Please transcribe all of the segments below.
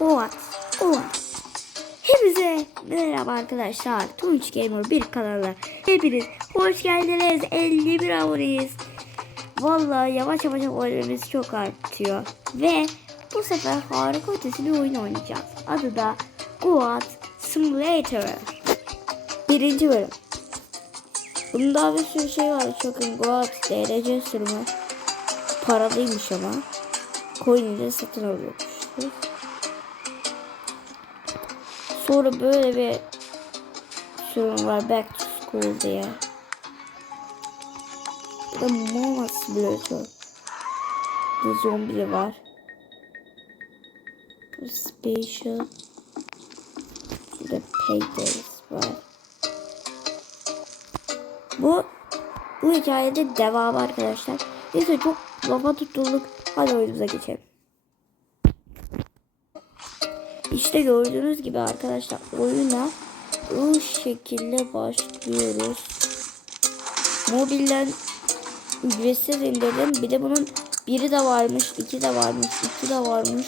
What? What? Hepinize merhaba arkadaşlar. Tunç Gamer bir kanalına hepiniz hoş geldiniz. 51 aboneyiz. Vallahi yavaş yavaş abonemiz çok artıyor. Ve bu sefer harika ötesi bir oyun oynayacağız. Adı da Goat Simulator. Birinci bölüm. Bunun daha bir sürü şey var. Bakın Goat DLC sürümü. Paralıymış ama. Coin ile satın alıyormuşuz. Sonra böyle bir sürüm var Back to School diye. Bir Mama Simulator. Bir zombili var. Bir Special. Bir de var. Bu bu hikayede devamı arkadaşlar. Neyse çok lafa tutulduk. Hadi oyunumuza geçelim. İşte gördüğünüz gibi arkadaşlar oyuna bu şekilde başlıyoruz. Mobilden ücretsiz indirdim. Bir de bunun biri de varmış, iki de varmış, iki de varmış,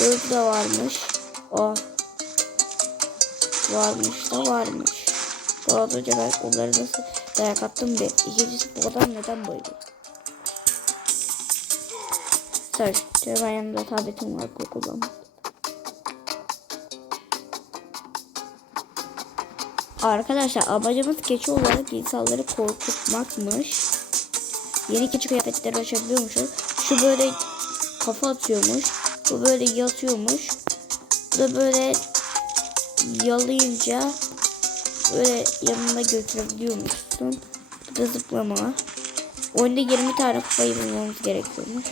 dört de varmış. O varmış da varmış. Arada önce ben onları nasıl dayak attım bir. İkincisi bu adam neden böyle? Sorry. Ben yanımda tabletim var bu. Arkadaşlar amacımız keçi olarak insanları korkutmakmış. Yeni keçi kıyafetleri açabiliyormuşuz. Şu böyle kafa atıyormuş. Bu böyle yatıyormuş. Bu da böyle yalayınca böyle yanına götürebiliyormuşsun. Bu da zıplama. Oyunda 20 tane kafayı bulmamız gerekiyormuş.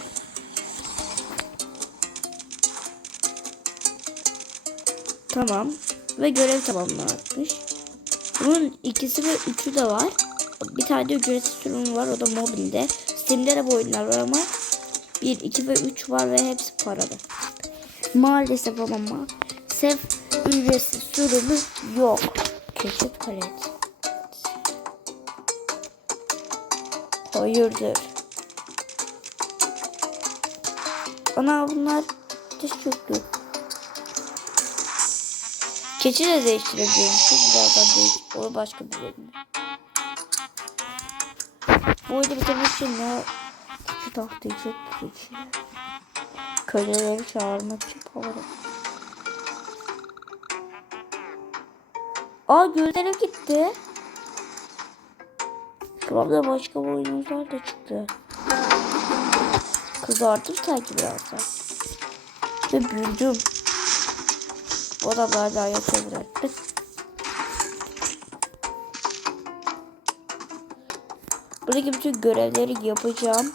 Tamam. Ve görev tamamlanmış. Bunun ikisi ve üçü de var. Bir tane de ücretsiz sürümü var. O da mobilde. Steam'de de bu oyunlar var ama 1, 2 ve 3 var ve hepsi paralı. Maalesef ama maalesef ücretsiz sürümü yok. Keşif palet. Hayırdır? Ana bunlar teşekkür Keçi de değiştirebiliyormuşuz. Birazdan değiş. O başka bir bölüm. Bu oyunu bitirmek için ne şu tahtayı çok geçiyor. Köleleri çağırmak için pahalı. Aa gözlerim gitti. Şurada başka bir oyunlar da çıktı. Kızardım sanki birazdan. Ve büyüdüm. O da yatıyor bıraktık. Buradaki bütün görevleri yapacağım.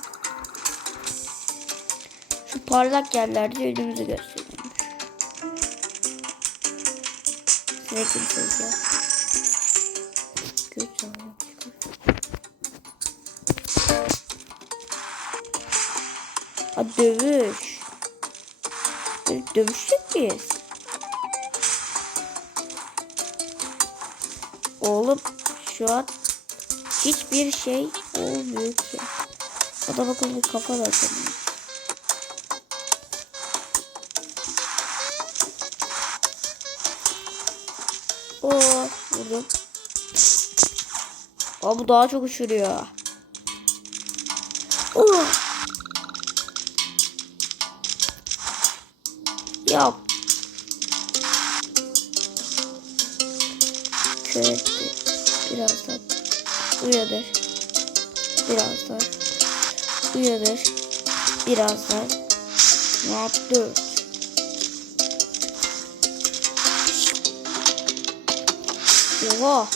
Şu parlak yerlerde önümüzü gösteriyorum. Sürekli bir şey. Ha dövüş. Dövüşecek miyiz? Oğlum şu an hiçbir şey olmuyor ki. O da bakalım bir kafa da açamıyor. Oo vurdum. Aa bu daha çok uçuruyor. Oh. Şöyle birazdan uyanır. Birazdan uyanır. Birazdan ne yaptı? Oha.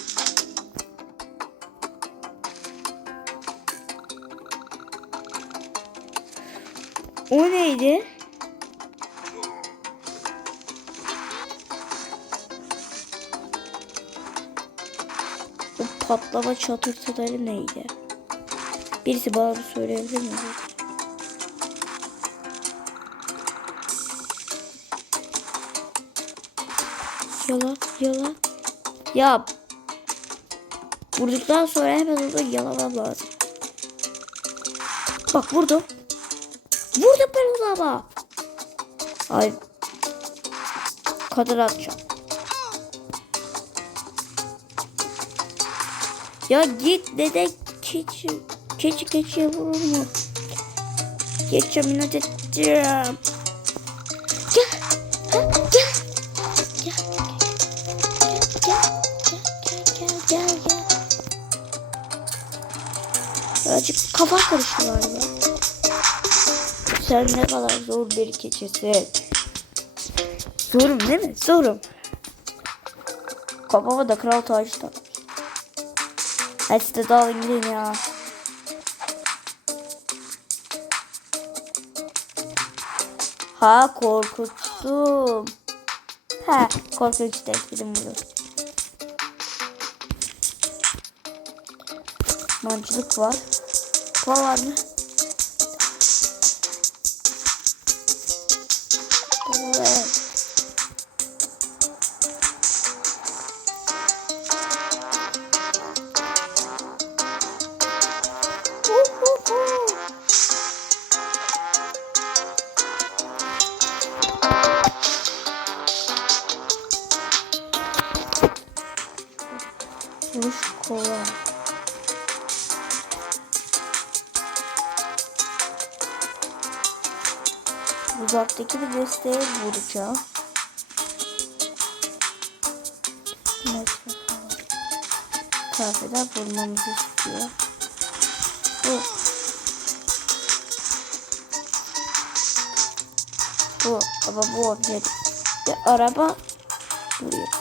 O neydi? Patlama çatırtıları neydi? Birisi bana bir söyleyebilir mi? Yalan, yalan. Ya vurduktan sonra hemen orada yalamam lazım. Bak vurdum. Vurdum ben onu ama. Ay kadar atacağım. Ya git dede keçi. Keçi keçiye vurur mu? Geçeceğim inat edeceğim. Gel. Gel. Gel. Gel. Gel. Gel. Gel. Gel. Birazcık kafa karıştı galiba. Sen ne kadar zor bir keçisin. Zorum değil mi? Zorum. Kafama da kral tacı tak. Hadi size dağılın gidin. Ha korkuttum. Ha korkunç gidin bunu. Mancılık var. Kupa var mı? Evet. Vuracağım. Metre falan. Kahveden vurmamızı istiyor. Bu. Bu. Ama bu obje. Bir araba vuruyor.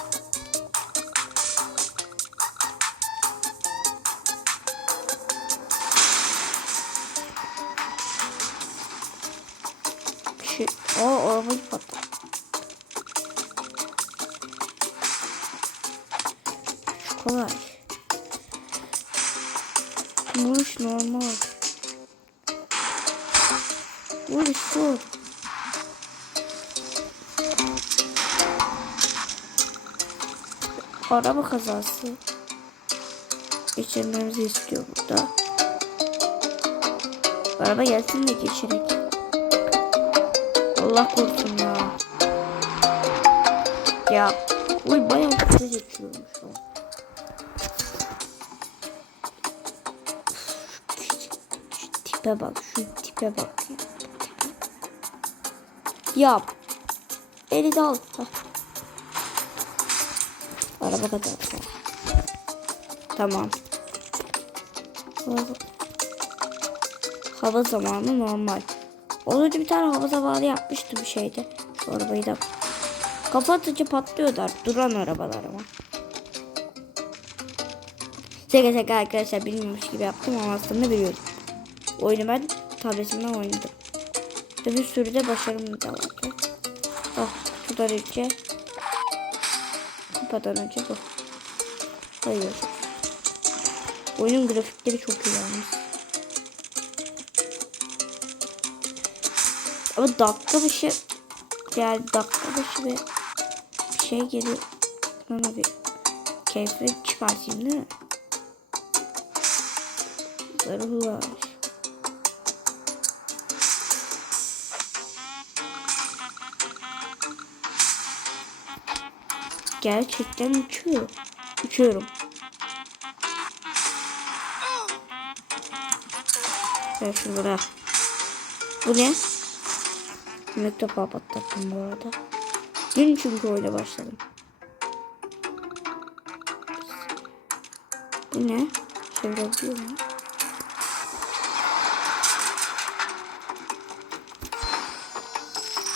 Vuruş zor. Araba kazası. Geçirmemizi istiyor burada. Araba gelsin de geçerek. Allah korusun ya. Ya. Uy bayağı güzel geçiyormuş o. Tipe bak. Şu tipe bak ya. Ya. Eli de al. Hah. Araba kadar. Tamam. Hava, zamanı normal. Az önce bir tane hava zamanı yapmıştı bir şeyde. Şu arabayı da. Kafa atınca patlıyorlar. Duran arabalar ama. Şaka şaka arkadaşlar bilmiyormuş gibi yaptım ama aslında biliyordum. Oyunu ben tabletimden oynadım. Ve bir sürü de başarım da vardı. Ah kutudan önce. Kupadan önce bu. Hayır. Oyunun grafikleri çok iyi yalnız. Ama dakika başı yani dakika başı bir şey geliyor. Ona bir keyfi çıkartayım değil mi? Zarılar. Gerçekten uçuyor. Uçuyorum. Ver şunu bırak. Bu ne? Defa patlattım bu arada. Dün çünkü öyle başladım. Bu ne? Çevirebiliyor mu?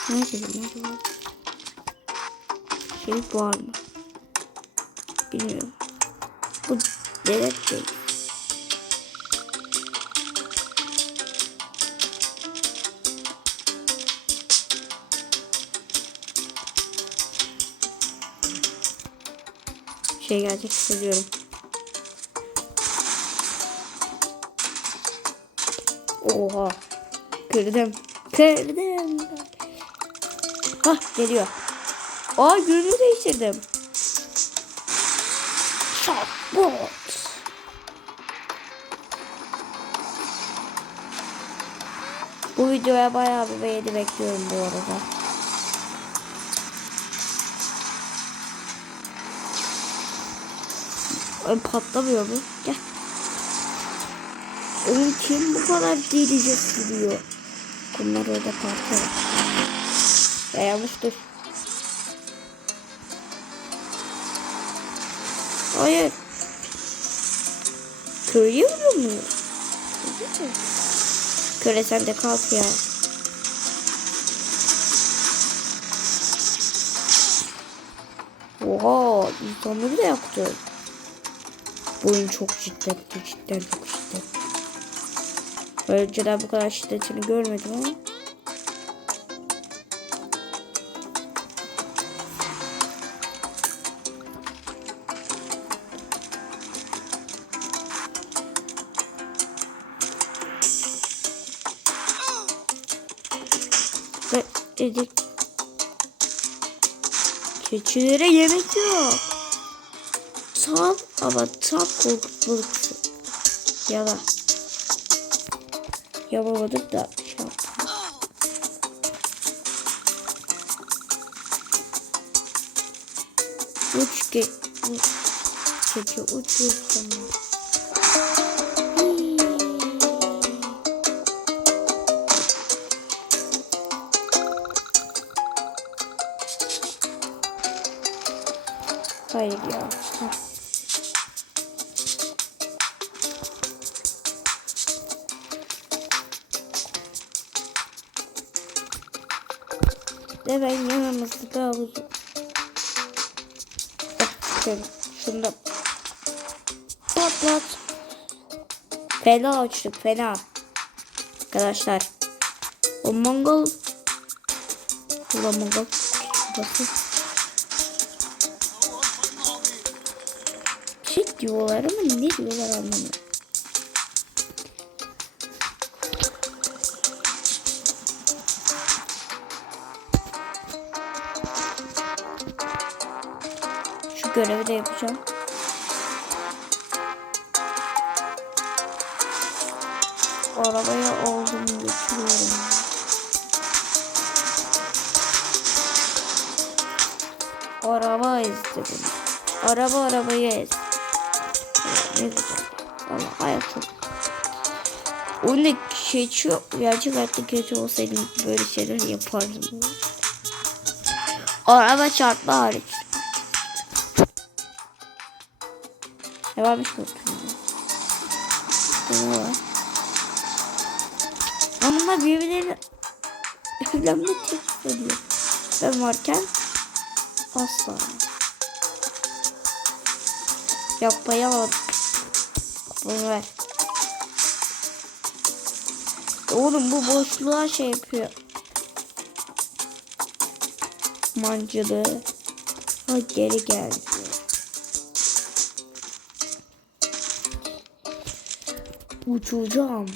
Ne dedim acaba? Şey var mı? Bilmiyorum. Bu dedet değil. şey gelecek hissediyorum. Oha. Kırdım. Kırdım. Hah geliyor. Aa görünümü değiştirdim. Support. Bu videoya bayağı bir beğeni bekliyorum bu arada. Ön patlamıyor mu? Gel. Oyun kim bu kadar delice sürüyor? Bunlar öyle patlar. Dayanmıştır. Hayır. Köye vuruyor mu? Köre sen de kalk ya. Oha insanları da yaktı. Bu oyun çok şiddetli cidden çok şiddetli. Önceden bu kadar şiddetini görmedim ama. Dedik. Keçilere yemek yok. Tam ama tam korkutmalıksın. Yalan. Yapamadık da şey yaptım. Uç ge uç. Keçi uç uç. Hayır ya. Heh. Ve ben yanımızda havuzu. Bak şöyle. Şunu da patlat. Fena açtık fena. Arkadaşlar. O Mongol. Ulan Mongol. Bakın. Diyorlar ama ne diyorlar anlamıyorum. Şu görevi de yapacağım. Arabaya oldum götürüyorum. Araba ezdi bunu. Araba arabayı ezdi. Ne güzel. Valla hayat çok. Oyunda keçi. Gerçek hayatta keçi olsaydım böyle şeyler yapardım. Araba çarpma hariç. Ne varmış bu? Ne var? Ama bunlar birbirleriyle evlenmek istiyor. Ben varken asla. Yapmayamadım. Ver. Oğlum bu boşluğa şey yapıyor. Mancılı. Ha geri geldi. Uçacağım.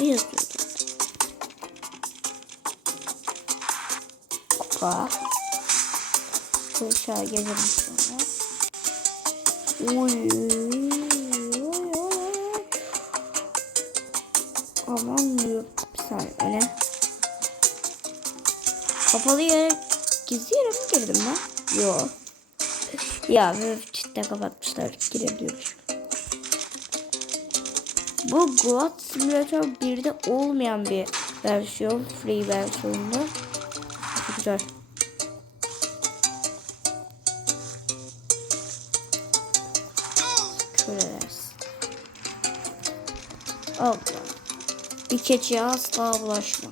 Ne yazıyordu? Kupa. Aşağı gelirim sonra. Uy. Aman diyor. Bir saniye öne. Kapalı yere gizli yere mi girdim ben? Yok. Ya cidden kapatmışlar. Girebiliyormuş. Bu God Simulator 1'de olmayan bir versiyon. Free versiyonunda. Çok güzel. Şöyle dersin. Allah. Bir keçiye asla bulaşma.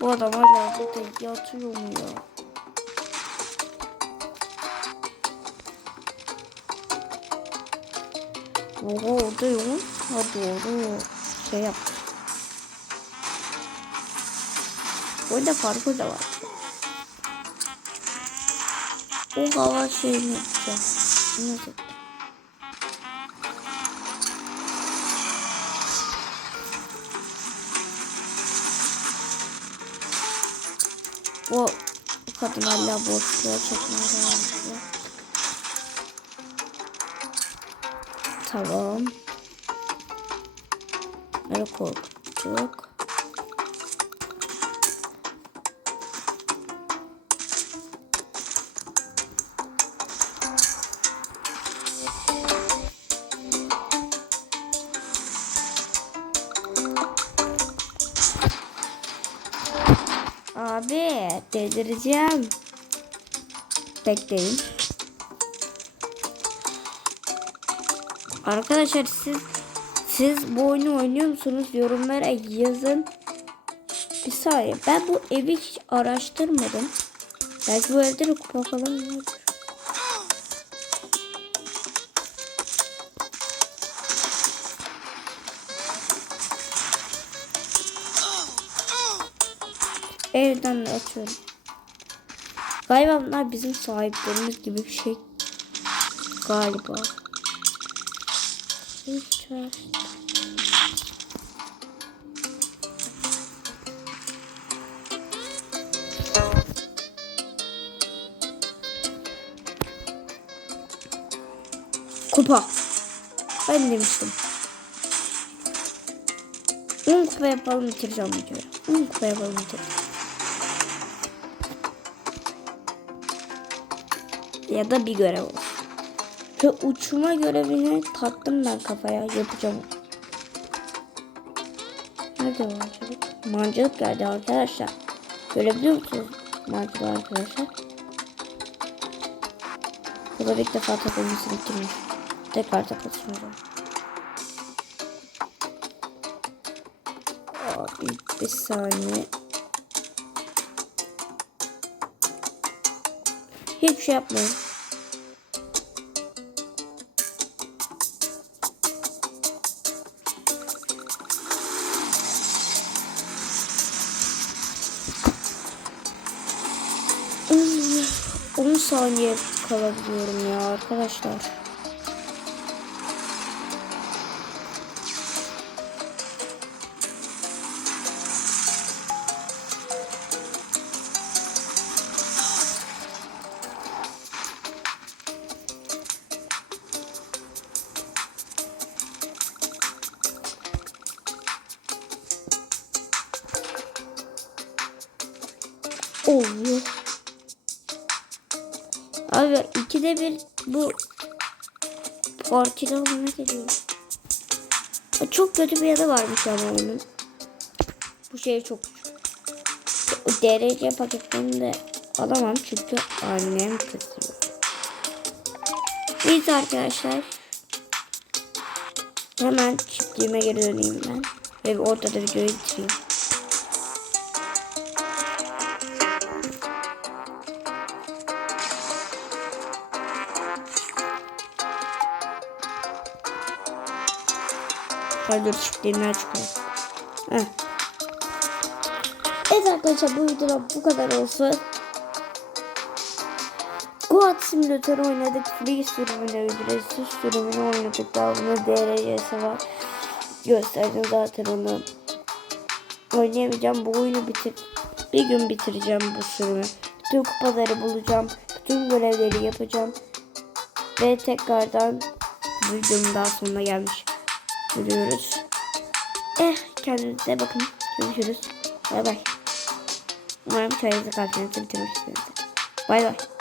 Bu adam hala burada yatıyor mu ya? Oha orada yoğun. Ha doğru. Şey yap. Burada parkur da var. O hava şeyini yapacağım. Nasıl? O kadın hala boşluğa çekmeye devam ediyor. Tamam. Böyle korktuk. Abi delireceğim. Bekleyin. Arkadaşlar siz siz bu oyunu oynuyor musunuz? Yorumlara yazın. Bir saniye. Ben bu evi hiç araştırmadım. Belki bu evde de kupa falan vardır. Evden de açıyorum. Galiba bunlar bizim sahiplerimiz gibi bir şey. Galiba. Kupa. Ben demiştim. 10 kupa yapalım bitireceğim videoyu. 10 kupa yapalım bitireceğim. Ya da bir görev olsun. Şu uçma görevini taktım ben kafaya. Yapacağım. Nerede mancılık? Mancılık geldi arkadaşlar. Görebiliyor musunuz mancılığı arkadaşlar? Bu da ilk defa takılmasını bitirmiş. Tekrar takılsın bir saniye. Hiçbir şey yapmayın. 10 saniye kalabiliyorum ya arkadaşlar. Çok kötü bir yanı varmış ama onun. Bu şey çok o derece paketlerini de alamam çünkü annem kızıyor. Neyse arkadaşlar. Hemen çiftliğime geri döneyim ben. Ve ortada videoyu bitireyim. Pardon çiftliğimden çıkıyor. Heh. Evet arkadaşlar bu videoda bu kadar olsun. Goat Simulator oynadık. Free sürümünü, ücretsiz sürümünü oynadık. Daha bunun DRC'si var. Gösterdim zaten onu. Oynayamayacağım. Bu oyunu bitir bir gün bitireceğim bu sürümü. Bütün kupaları bulacağım. Bütün görevleri yapacağım. Ve tekrardan videonun daha sonuna gelmiş görüyoruz. Eh kendinize bakın. Görüşürüz. Bay bay. Umarım çayınızı kahvenizi bitirmişsinizdir. Bay bay.